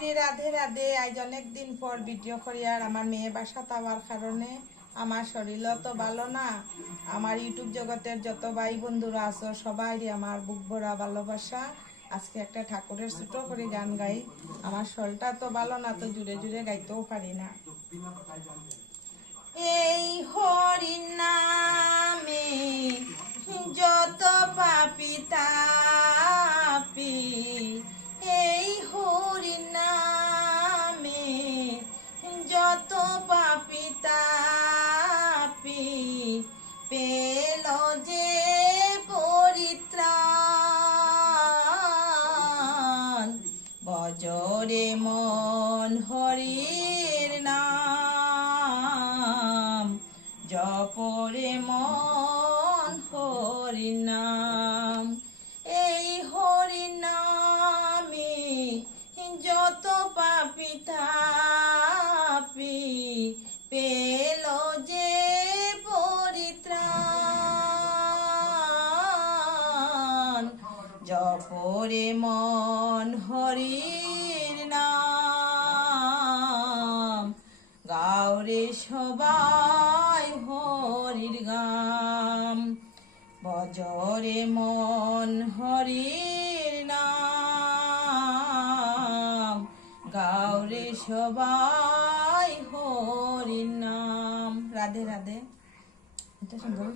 সবাইরে রাধে রাধে। আজ অনেক দিন পর ভিডিও করি, আর আমার মেয়ে বাসা পাওয়ার কারণে আমার শরীরও তো ভালো না। আমার ইউটিউব জগতের যত ভাই বন্ধুরা আছো সবাইরই আমার বুক ভরা ভালোবাসা। আজকে একটা ঠাকুরের ছোট করে গান গাই। আমার শরীরটা তো ভালো না, তো জুড়ে জুড়ে গাইতেও পারি না। এই হরি নামে যত পাপি তাপি, এই হরি নামে যত পাপি তাপি, পেল যে পরিত্রাণ, বজরে মন হরির নাম, জপরে মন হরি নাম। এই হরি নামে যত পাপি তাপি, পেল যে পরিত্রাণ, জপরে মন হরির নাম, গাওরে সবাই হরির গাম, বজরে মন হরির নাম, গাওরে সবাই হরির নাম। রাধে রাধে। এটা সুন্দর।